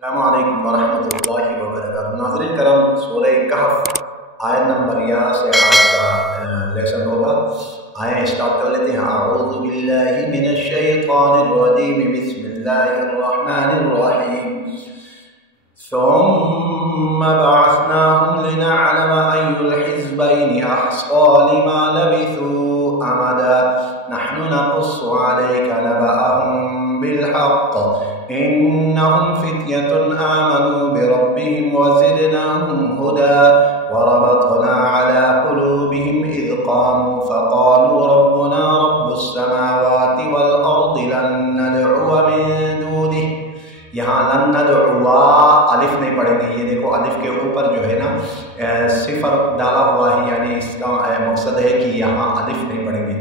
अस्सलामुअलैकुम वरहमतुल्लाहि वबरकातुहू। नाज़रीन करम, सूरह कहफ आयत नंबर 11 से आज का लेसन होगा। आए स्टार्ट कर लेते हैं। अऊज़ु बिल्लाहि मिनश शैतानिर रजीम, बिस्मिल्लाहिर रहमानिर रहीम। सुम्मा बअस्नाहुम लिनअलम अय्युल हिज़्बैनि अहसा लिमा लबिथू अमदा नहनु नक़ुस्सु अलैका नबअहुम बिलहक़्क़ इन्नहुम फित्यतुन आमनू बिरब्बिहिम वज़िदनाहुम हुदा वरबतना अला क़ुलूबिहिम इज़ क़ामू फ़क़ालू रब्बुना रब्बुस समावाति वल अर्दि लन नदअुव मिन दूनिहि। यहाँ लन नदअुवा अलिफ नहीं पढ़ेंगे। ये देखो अलिफ के ऊपर जो है ना सिफर डाला हुआ है, यानी इसका मकसद है कि यहाँ अलिफ नहीं पढ़ेंगे।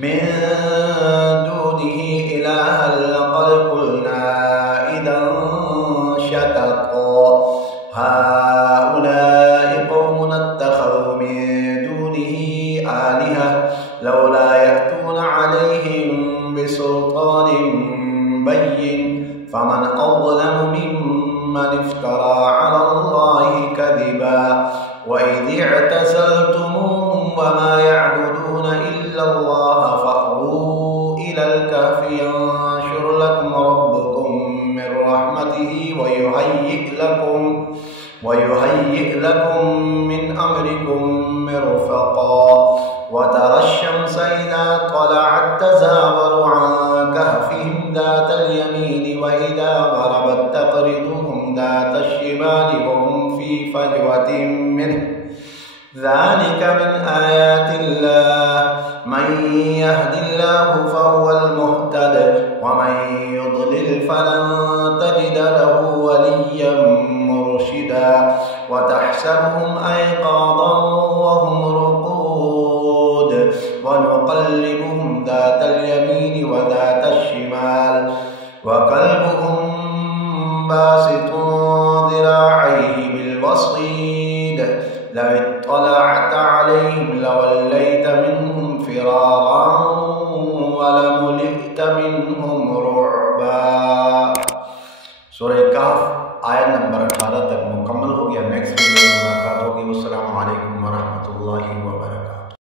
मिन दूनिहि इलाहन लक़द क़ुलना इज़न शतता हाउलाइ क़ौमुन इत्तख़ज़ू मिन दूनिहि आलिहा लौला यअतूना अलैहिम बिसुल्तानिन बय्यिन फमन अज़लमु मिम्मन इफ्तरा अलल्लाहि कज़िबा वइज़ इअ्तज़लतमूहुम वमा यअबुदून इल्लल्लाह फ़अवू इलल कहफ़ि यंशुर लकुम रब्बुकुम मिन रहमतिही वयुहय्यिअ लकुम मिन अम्रिकुम मिरफ़क़ा वतरश्शम्स इज़ा तलअत तज़ावरु अन कहफ़िहिम ज़ातल यमीनि वइज़ा ग़रबत तक़रिज़ुहुम ज़ातश शिमालि वहुम फ़ी फ़जवतिन मिन्हु ज़ालिक मिन आयातिल्लाह मन यहदिल्लाहु फ़हुवल मुहतद वमन युद्लिल फ़लन तजिद लहु वलिय्यन मुर्शिदा वतहसबुहुम अयक़ाज़न वहुम रुक़ूद वनुक़ल्लिबुहुम ज़ातल यमीनि वज़ातश शिमाल वक़ल्बुहुम बासितुन ज़िराअैहि बिलवसीद लौ इत्तलअत अलैहिम लवल्लैत मिनहुम फ़िरारन वलमुलिअत मिनहुम रुअबा। सूरह कहफ आयत नंबर 18 तक